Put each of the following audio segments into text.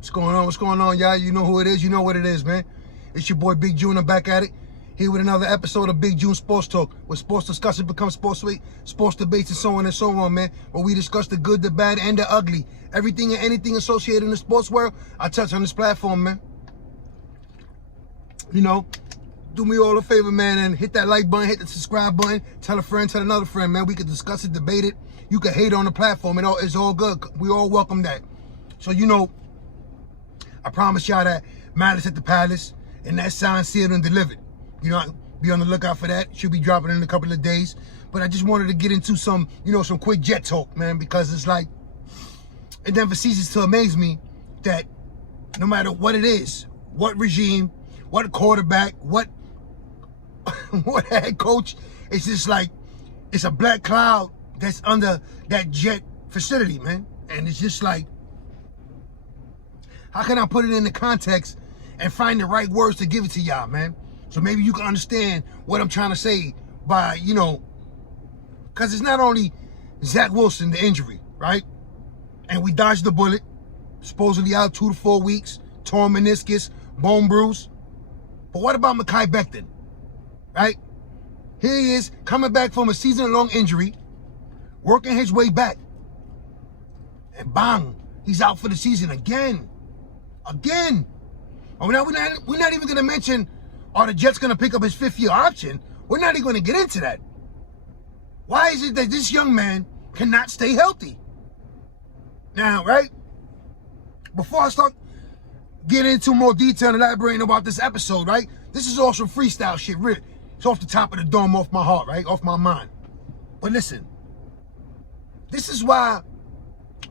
What's going on? What's going on, y'all? You know who it is. You know what it is, man. It's your boy Big June. I'm back at it. Here with another episode of Big June Sports Talk, where sports discussion becomes sports week, sports debates, and so on and so on, man. Where we discuss the good, the bad, and the ugly. Everything and anything associated in the sports world, I touch on this platform, man. You know, do me all a favor, man, and hit that like button, hit the subscribe button, tell a friend, tell another friend, man. We can discuss it, debate it. You can hate on the platform. It's all good. We all welcome that. So, you know, I promise y'all that Malice at the Palace and that sign sealed and delivered. You know, be on the lookout for that. Should be dropping in a couple of days. But I just wanted to get into some, you know, some quick jet talk, man, because it's like, it never ceases to amaze me that no matter what it is, what regime, what quarterback, what head coach, it's just like, it's a black cloud that's under that jet facility, man. And it's just like, how can I put it into context and find the right words to give it to y'all, man? So maybe you can understand what I'm trying to say by, you know, because it's not only Zach Wilson, the injury, right? And we dodged the bullet, supposedly out 2 to 4 weeks, torn meniscus, bone bruise. But what about BECTON, right? Here he is coming back from a season-long injury, working his way back. And bang, he's out for the season again. Again. Oh, now we're not even going to mention, are the Jets going to pick up his 5th-year option? We're not even going to get into that. Why is it that this young man cannot stay healthy? Now, right? Before I start getting into more detail and elaborating about this episode, right? This is all some freestyle shit, really. It's off the top of the dome, off my heart, right? Off my mind. But listen, this is why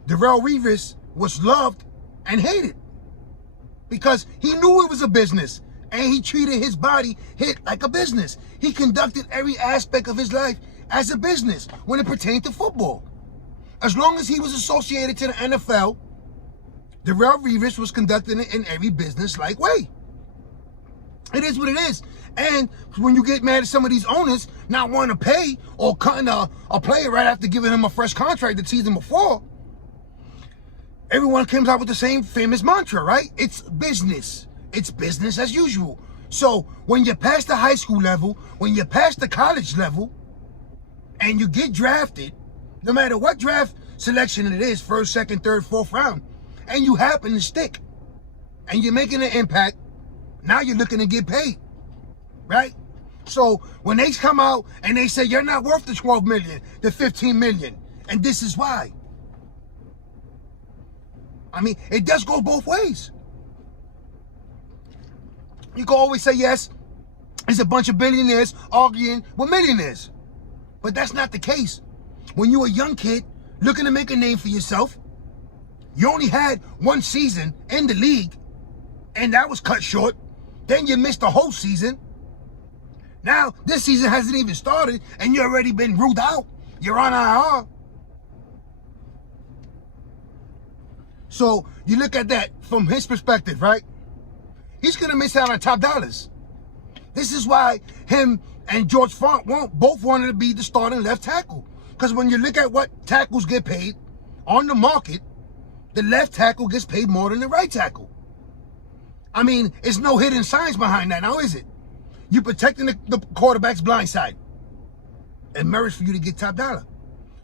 Darrelle Revis was loved and hated. Because he knew it was a business, and he treated his body hit like a business. He conducted every aspect of his life as a business when it pertained to football. As long as he was associated to the NFL, Darrelle Revis was conducting it in every business-like way. It is what it is. And when you get mad at some of these owners not wanting to pay or cutting a player right after giving him a fresh contract the season before, everyone comes out with the same famous mantra, right? It's business. It's business as usual. So when you're past the high school level, when you're past the college level, and you get drafted, no matter what draft selection it is, 1st, 2nd, 3rd, 4th round, and you happen to stick, and you're making an impact, now you're looking to get paid, right? So when they come out and they say, you're not worth the 12 million, the 15 million, and this is why. I mean, it does go both ways. You can always say, yes, it's a bunch of billionaires arguing with millionaires. But that's not the case. When you're a young kid looking to make a name for yourself, you only had 1 season in the league, and that was cut short. Then you missed the whole season. Now, this season hasn't even started, and you've already been ruled out. You're on IR. So you look at that from his perspective, right? He's going to miss out on top dollars. This is why him and George Font both wanted to be the starting left tackle. Because when you look at what tackles get paid on the market, the left tackle gets paid more than the right tackle. I mean, it's no hidden science behind that now, is it? You're protecting the quarterback's blind side. It merits for you to get top dollar.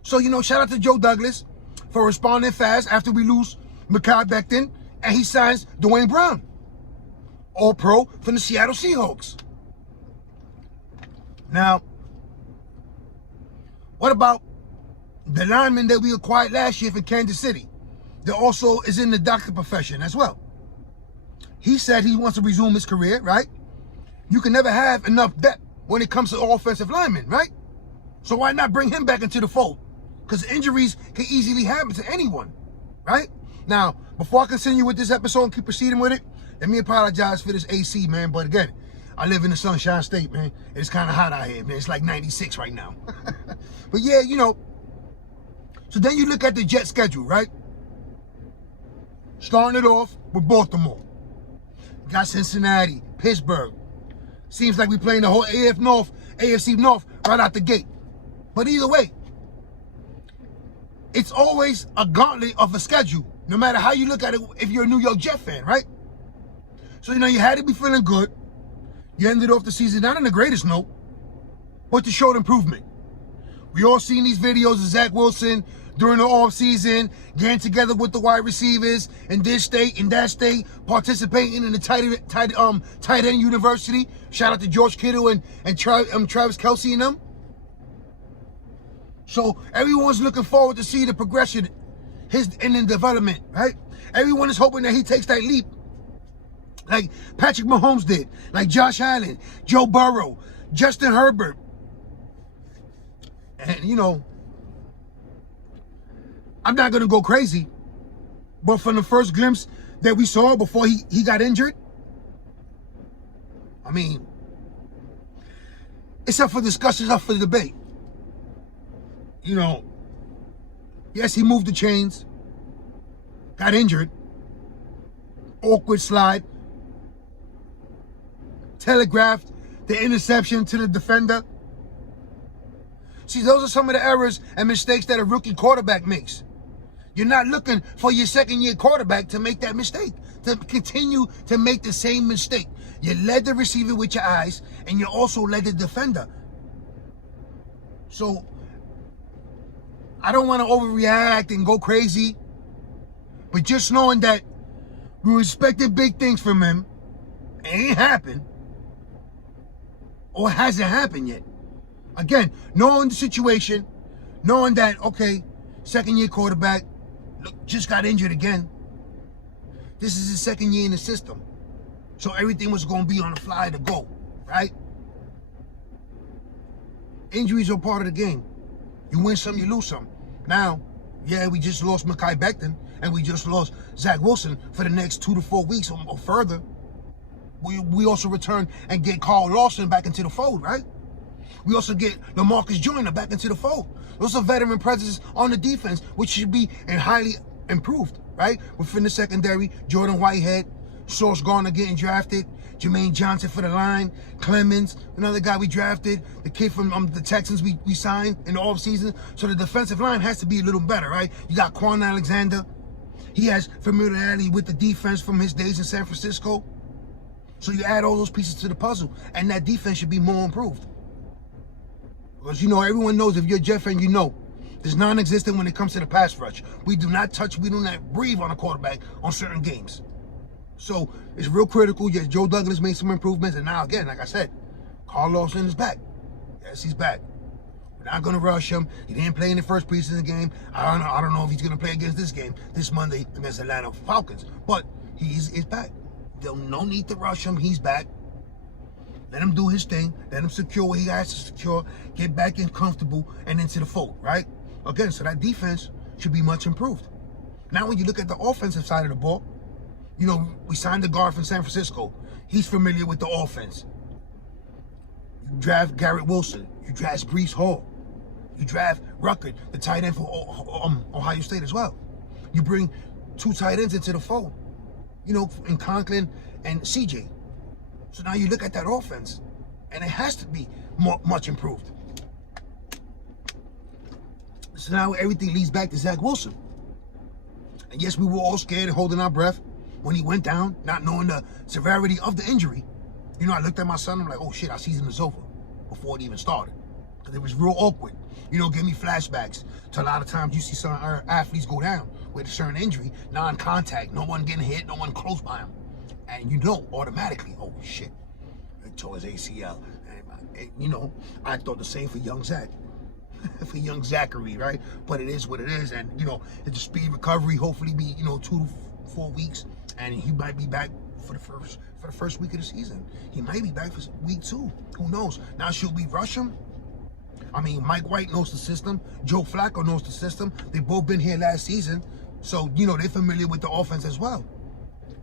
So, you know, shout out to Joe Douglas for responding fast after we lose BECTON, and he signs Dwayne Brown, All-Pro from the Seattle Seahawks. Now, what about the lineman that we acquired last year from Kansas City that also is in the doctor profession as well? He said he wants to resume his career, right? You can never have enough depth when it comes to offensive linemen, right? So why not bring him back into the fold? Because injuries can easily happen to anyone, right? Now, before I continue with this episode and keep proceeding with it, let me apologize for this AC, man. But again, I live in the Sunshine State, man. It's kind of hot out here, man. It's like 96 right now. But yeah, you know, so then you look at the Jet schedule, right? Starting it off with Baltimore. Got Cincinnati, Pittsburgh. Seems like we're playing the whole AFC North right out the gate. But either way, it's always a gauntlet of a schedule. No matter how you look at it, if you're a New York Jet fan, right? So, you had to be feeling good. You ended off the season not on the greatest note, but to show improvement. We all seen these videos of Zach Wilson during the offseason, getting together with the wide receivers in this state, in that state, participating in the tight end university. Shout out to George Kittle and Travis Kelce and them. So everyone's looking forward to see the progression in the development, right? Everyone is hoping that he takes that leap like Patrick Mahomes did, like Josh Allen, Joe Burrow, Justin Herbert. And, I'm not going to go crazy, but from the first glimpse that we saw before he got injured, I mean, it's up for discussion, it's up for debate. Yes, he moved the chains, got injured, awkward slide, telegraphed the interception to the defender. See, those are some of the errors and mistakes that a rookie quarterback makes. You're not looking for your second-year quarterback to make that mistake, to continue to make the same mistake. You led the receiver with your eyes, and you also led the defender. So, I don't want to overreact and go crazy, but just knowing that we expected big things from him, it ain't happened, or it hasn't happened yet. Again, knowing the situation, knowing that, okay, second-year quarterback, look, just got injured again. This is his second year in the system. So everything was going to be on the fly to go, right? Injuries are part of the game. You win some, you lose some. Now, yeah, we just lost BECTON and we just lost Zach Wilson for the next 2 to 4 weeks or further. We also return and get LAWSON back into the fold, right? We also get JOYNER back into the fold. Those are veteran presence on the defense, which should be highly improved, right? Within the secondary, Jordan Whitehead, Sauce Gardner getting drafted, Jermaine Johnson for the line, Clemens, another guy we drafted, the kid from the Texans we signed in the offseason. So the defensive line has to be a little better, right? You got Quan Alexander. He has familiarity with the defense from his days in San Francisco. So you add all those pieces to the puzzle, and that defense should be more improved. Because, everyone knows, if you're a Jet fan, it's non-existent when it comes to the pass rush. We do not touch, we do not breathe on a quarterback on certain games. So it's real critical. Yes, Joe Douglas made some improvements, and now again, like I said, LAWSON is back. Yes, he's back. We're not going to rush him. He didn't play in the first preseason game. I don't know if he's going to play against this game this Monday against Atlanta Falcons, but he's back. There's no need to rush him. He's back. Let him do his thing. Let him secure what he has to secure. Get back in comfortable and into the fold, right? Again, so that defense should be much improved. Now, when you look at the offensive side of the ball, we signed a guard from San Francisco. He's familiar with the offense. You draft Garrett Wilson. You draft Breece Hall. You draft Rucker, the tight end for Ohio State as well. You bring 2 tight ends into the fold, in Conklin and CJ. So now you look at that offense, and it has to be much improved. So now everything leads back to Zach Wilson. And yes, we were all scared and holding our breath when he went down, not knowing the severity of the injury. I looked at my son, I'm like, oh shit, our season is over before it even started. Because it was real awkward. Gave me flashbacks to a lot of times you see some athletes go down with a certain injury, non-contact, no one getting hit, no one close by him. And automatically, oh shit, it tore his ACL. And I thought the same for young Zach, for young Zachary, right? But it is what it is, and it's a speed recovery. Hopefully, be 2 to 4 weeks, and he might be back for the first week of the season. He might be back for week 2. Who knows? Now, should we rush him? I mean, Mike White knows the system. Joe Flacco knows the system. They've both been here last season, so they're familiar with the offense as well.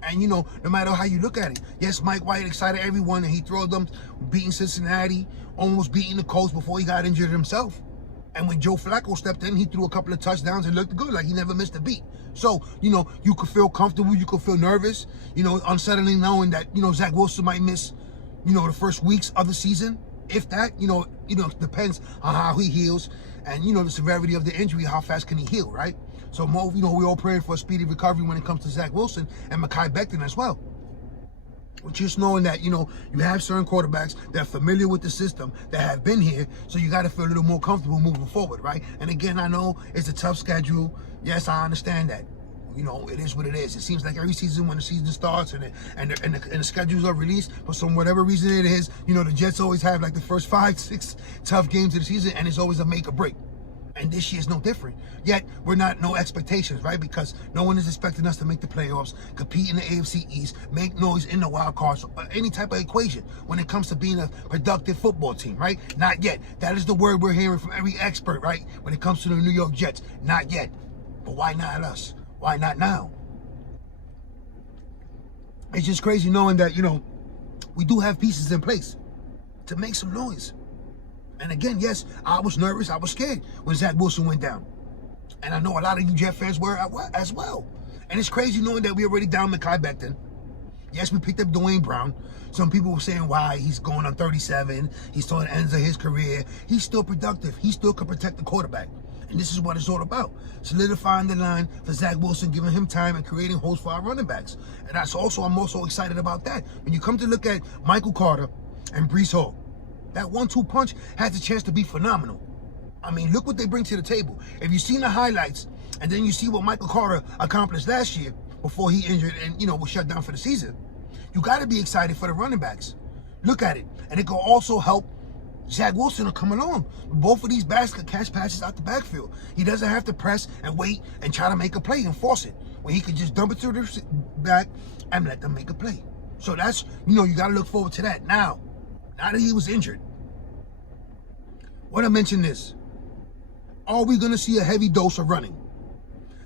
And, no matter how you look at it, yes, Mike White excited everyone, and he thrilled them, beating Cincinnati, almost beating the Colts before he got injured himself. And when Joe Flacco stepped in, he threw a couple of touchdowns and looked good, like he never missed a beat. So, you could feel comfortable, you could feel nervous, unsettling knowing that, Zach Wilson might miss, the first weeks of the season. If that, depends on how he heals and, the severity of the injury, how fast can he heal, right? So, Mo, you know, we all praying for a speedy recovery when it comes to Zach Wilson and Mekhi Becton as well. But just knowing that, you know, you have certain quarterbacks that are familiar with the system, that have been here, so you got to feel a little more comfortable moving forward, right? And again, I know it's a tough schedule. Yes, I understand that. You know, it is what it is. It seems like every season when the season starts and the schedules are released, for some whatever reason it is, you know, the Jets always have like the first 5-6 tough games of the season, and it's always a make or break. And this year is no different. Yet, we're not no expectations, right? Because no one is expecting us to make the playoffs, compete in the AFC East, make noise in the wild cards, or any type of equation when it comes to being a productive football team, right? Not yet. That is the word we're hearing from every expert, right? When it comes to the New York Jets. Not yet. But why not us? Why not now? It's just crazy knowing that, you know, we do have pieces in place to make some noise. And again, yes, I was nervous, I was scared when Zach Wilson went down. And I know a lot of you Jet fans were as well. And it's crazy knowing that we already down Mekhi Becton. Yes, we picked up Dwayne Brown. Some people were saying why he's going on 37. He's toward the ends of his career. He's still productive. He still can protect the quarterback. And this is what it's all about. Solidifying the line for Zach Wilson, giving him time and creating holes for our running backs. And I'm also excited about that. When you come to look at Michael Carter and Breece Hall, that 1-2 punch has the chance to be phenomenal. I mean, look what they bring to the table. If you've seen the highlights, and then you see what Michael Carter accomplished last year before he injured and, you know, was shut down for the season, you got to be excited for the running backs. Look at it. And it can also help Zach Wilson to come along. Both of these backs can catch passes out the backfield. He doesn't have to press and wait and try to make a play and force it, where he can just dump it to the back and let them make a play. So that's, you know, you got to look forward to that. Now that he was injured, want to mention this. Are we going to see a heavy dose of running?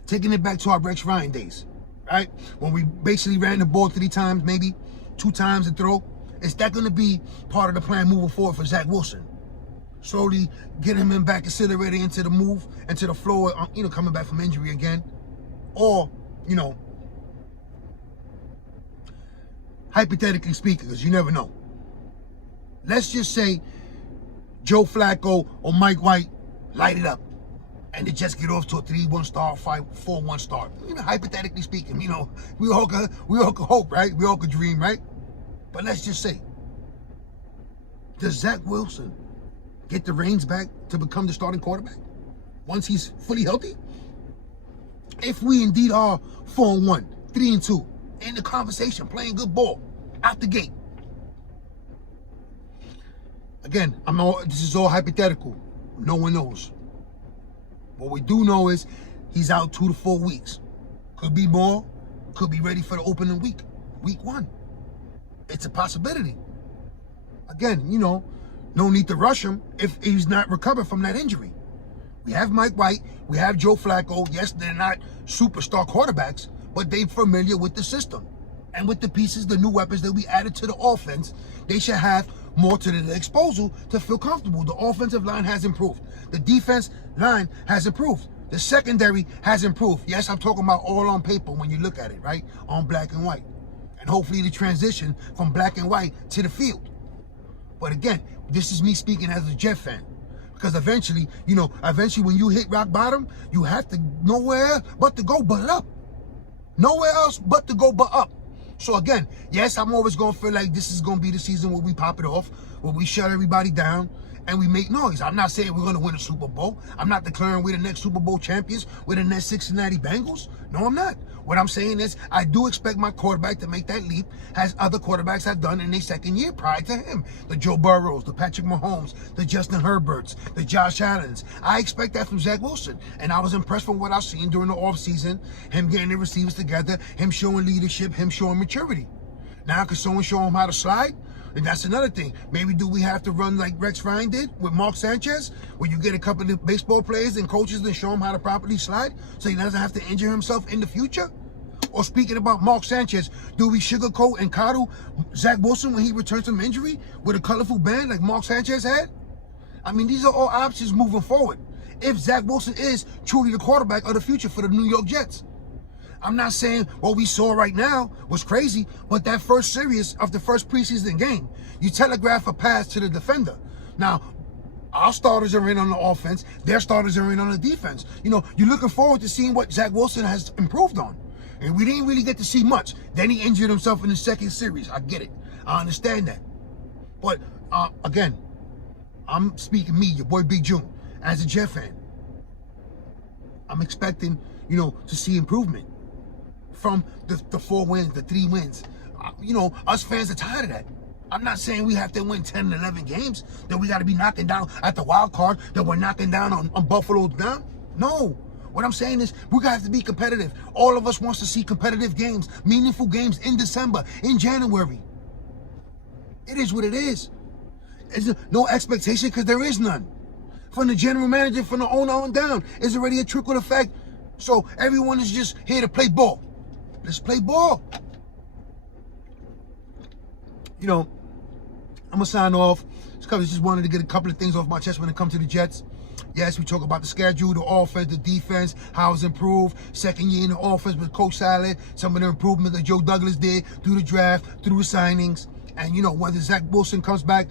Taking it back to our Rex Ryan days, right? When we basically ran the ball 3 times, maybe 2 times a throw. Is that going to be part of the plan moving forward for Zach Wilson? Slowly getting him back accelerated into the move, into the flow, you know, coming back from injury again. Or, you know, hypothetically speaking, because you never know. Let's just say Joe Flacco or Mike White light it up and they just get off to a 3-1 start, 4-1 start. You know, hypothetically speaking, you know, we all could hope, right? We all could dream, right? But let's just say, does Zach Wilson get the reins back to become the starting quarterback once he's fully healthy? If we indeed are 4-1, 3-2, in the conversation, playing good ball, out the gate. Again, this is all hypothetical. No one knows. What we do know is he's out 2 to 4 weeks. Could be more. Could be ready for the opening week, week 1. It's a possibility. Again, you know, no need to rush him if he's not recovered from that injury. We have Mike White. We have Joe Flacco. Yes, they're not superstar quarterbacks, but they're familiar with the system. And with the pieces, the new weapons that we added to the offense, they should have more to the disposal to feel comfortable. The offensive line has improved. The defense line has improved. The secondary has improved. Yes, I'm talking about all on paper when you look at it, right? On black and white. And hopefully the transition from black and white to the field. But again, this is me speaking as a Jet fan. Because eventually, you know, when you hit rock bottom, you have to nowhere but to go but up. Nowhere else but to go but up. So again, yes, I'm always going to feel like this is going to be the season where we pop it off, where we shut everybody down and we make noise. I'm not saying we're going to win a Super Bowl. I'm not declaring we're the next Super Bowl champions. We're the next Cincinnati Bengals. No, I'm not. What I'm saying is I do expect my quarterback to make that leap as other quarterbacks have done in their second year prior to him. The Joe Burrows, the Patrick Mahomes, the Justin Herberts, the Josh Allens. I expect that from Zach Wilson. And I was impressed with what I've seen during the offseason, him getting the receivers together, him showing leadership, him showing maturity. Now, can someone show him how to slide? And that's another thing. Maybe do we have to run like Rex Ryan did with Mark Sanchez, where you get a couple of baseball players and coaches and show him how to properly slide so he doesn't have to injure himself in the future? Or speaking about Mark Sanchez, do we sugarcoat and coddle Zach Wilson when he returns from injury with a colorful band like Mark Sanchez had? I mean, these are all options moving forward. If Zach Wilson is truly the quarterback of the future for the New York Jets. I'm not saying what we saw right now was crazy, but that first series of the first preseason game, you telegraph a pass to the defender. Now, Our starters are in on the offense. Their starters are in on the defense. You know, you're looking forward to seeing what Zach Wilson has improved on. And we didn't really get to see much. Then he injured himself in the second series. I get it. I understand that. But, again, I'm speaking me, your boy Big June, as a Jet fan. I'm expecting, you know, to see improvement from the 4 wins, the 3 wins. You know, us fans are tired of that. I'm not saying we have to win 10 and 11 games, that we got to be knocking down at the wild card, that we're knocking down on Buffalo down. No. What I'm saying is we got to be competitive. All of us wants to see competitive games, meaningful games in December, in January. It is what it is. There's no expectation because there is none. From the general manager, from the owner on down, it's already a trickle effect. So everyone is just here to play ball. Let's play ball. You know, I'm going to sign off. Just wanted to get a couple of things off my chest when it comes to the Jets. Yes, we talk about the schedule, the offense, the defense, how it's improved. Second year in the offense with Coach Saleh, some of the improvements that Joe Douglas did through the draft, through the signings. And, you know, whether Zach Wilson comes back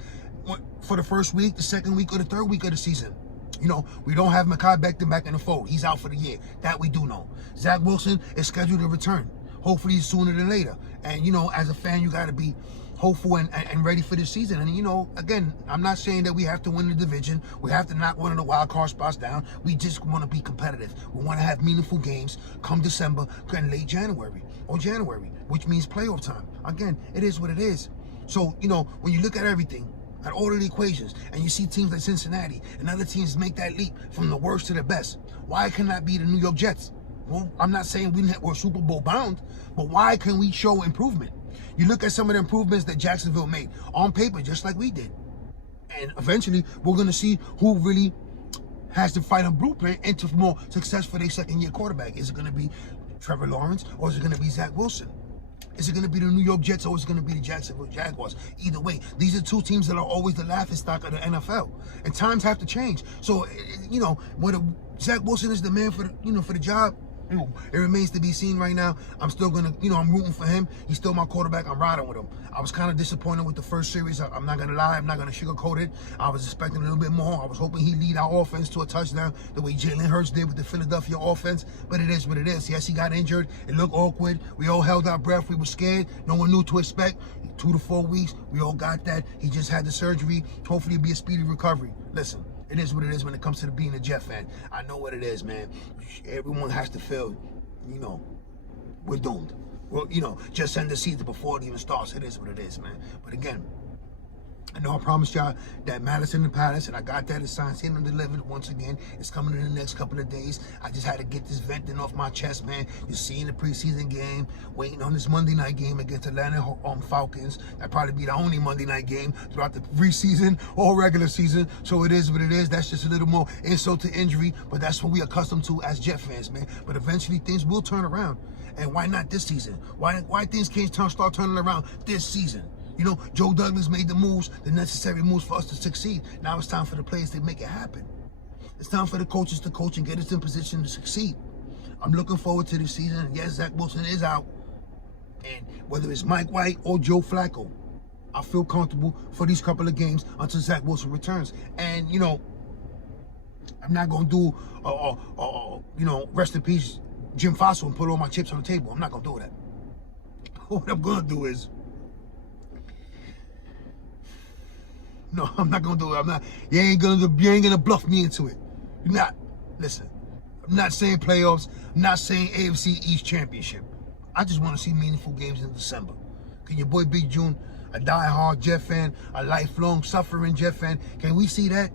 for the first week, the second week, or the third week of the season. You know, we don't have Mekhi Becton back in the fold. He's out for the year. That we do know. Zach Wilson is scheduled to return, hopefully sooner than later. And, you know, as a fan, you got to be hopeful and ready for this season. And, you know, again, I'm not saying that we have to win the division. We have to knock one of the wild card spots down. We just want to be competitive. We want to have meaningful games come December and late January or January, which means playoff time. Again, it is what it is. So, you know, when you look at everything, at all of the equations, and you see teams like Cincinnati and other teams make that leap from the worst to the best, why can that be the New York Jets? Well, I'm not saying we're Super Bowl bound, but why can we show improvement? You look at some of the improvements that Jacksonville made on paper, just like we did. And eventually, we're going to see who really has the final blueprint into more success for their second-year quarterback. Is it going to be Trevor Lawrence, or is it going to be Zach Wilson? Is it going to be the New York Jets, or is it going to be the Jacksonville Jaguars? Either way, these are two teams that are always the laughingstock of the NFL. And times have to change. So, you know, whether Zach Wilson is the man for the job, you know, it remains to be seen right now. I'm still going to, you know, I'm rooting for him. He's still my quarterback. I'm riding with him. I was kind of disappointed with the first series. I'm not going to lie. I'm not going to sugarcoat it. I was expecting a little bit more. I was hoping he'd lead our offense to a touchdown the way Jalen Hurts did with the Philadelphia offense. But it is what it is. Yes, he got injured. It looked awkward. We all held our breath. We were scared. No one knew what to expect. 2 to 4 weeks. We all got that. He just had the surgery. Hopefully it'll be a speedy recovery. Listen, it is what it is when it comes to being a Jet fan. I know what it is, man. Everyone has to feel, you know, we're doomed. Well, you know, just send the season before it even starts. It is what it is, man. But again, I know I promised y'all that Madison and Palace, and I got that assigned, seen and delivered once again. It's coming in the next couple of days. I just had to get this venting off my chest, man. You're seeing the preseason game, waiting on this Monday night game against Atlanta Falcons. That'll probably be the only Monday night game throughout the preseason or regular season. So it is what it is. That's just a little more insult to injury, but that's what we're accustomed to as Jet fans, man. But eventually things will turn around. And why not this season? Why things can't start turning around this season? You know, Joe Douglas made the moves, the necessary moves for us to succeed. Now it's time for the players to make it happen. It's time for the coaches to coach and get us in position to succeed. I'm looking forward to this season. Yes, Zach Wilson is out. And whether it's Mike White or Joe Flacco, I feel comfortable for these couple of games until Zach Wilson returns. And, you know, I'm not going to do, you know, rest in peace, Jim Fossil, and put all my chips on the table. I'm not going to do that. What I'm going to do is, no, I'm not gonna do it. I'm not. You ain't gonna bluff me into it. You're not. Listen, I'm not saying playoffs. I'm not saying AFC East Championship. I just want to see meaningful games in December. Can your boy Big June, a die-hard Jet fan, a lifelong suffering Jet fan, can we see that?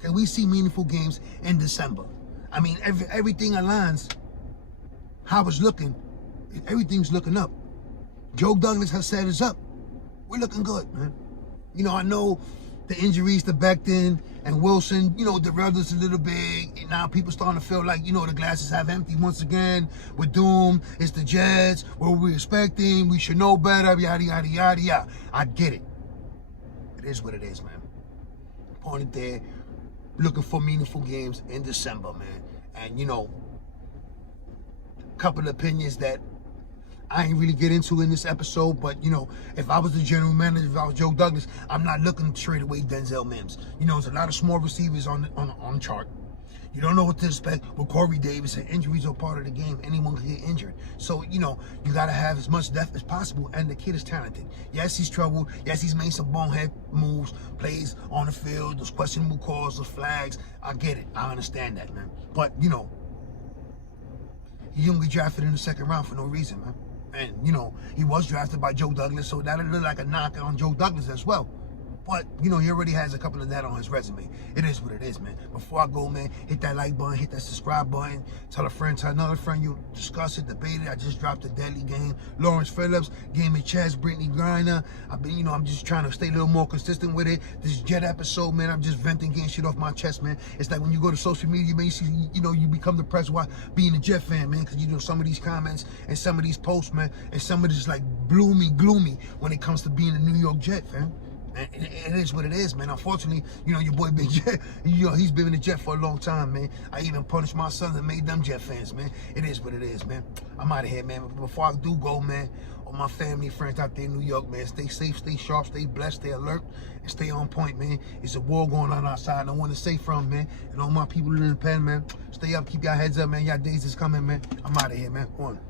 Can we see meaningful games in December? I mean, everything aligns. How it's looking, everything's looking up. Joe Douglas has said it's up. We're looking good, man. You know, I know the injuries to Becton and Wilson, you know, derailed us a little bit. And now people starting to feel like, you know, the glasses half empty once again. We're doomed. It's the Jets. What we're expecting. We should know better. Yada, yada, yada, yada. I get it. It is what it is, man. Point it there. Looking for meaningful games in December, man. And, you know, a couple of opinions that I ain't really get into in this episode, but you know, if I was the general manager, if I was Joe Douglas, I'm not looking to trade away Denzel Mims. You know, there's a lot of small receivers on the chart. You don't know what to expect with Corey Davis, and injuries are part of the game. Anyone can get injured. So, you know, you got to have as much depth as possible, and the kid is talented. Yes, he's troubled. Yes, he's made some bonehead moves, plays on the field, those questionable calls, those flags. I get it. I understand that, man. But, you know, he didn't get drafted in the second round for no reason, man. And, you know, he was drafted by Joe Douglas, so that'll look like a knock on Joe Douglas as well. But, you know, he already has a couple of that on his resume. It is what it is, man. Before I go, man, hit that like button, hit that subscribe button. Tell a friend, tell another friend, you discuss it, debate it. I just dropped a deadly game. Lawrence Phillips, game of chess, Brittany Griner. I've been, you know, I'm just trying to stay a little more consistent with it. This Jet episode, man, I'm just venting, getting shit off my chest, man. It's like when you go to social media, man, you see, you know, you become depressed while being a Jet fan, man, because you know some of these comments and some of these posts, man, and some of this like gloomy when it comes to being a New York Jet fan. And it is what it is, man. Unfortunately, you know, your boy Big Jet, you know, he's been a Jet for a long time, man. I even punished my sons and made them Jet fans, man. It is what it is, man. I'm out of here, man. But before I do go, man, all my family, friends out there in New York, man, stay safe, stay sharp, stay blessed, stay alert, and stay on point, man. It's a war going on outside. No one to say from, man. And all my people in the pen, man, stay up, keep your heads up, man. Y'all days is coming, man. I'm out of here, man. One.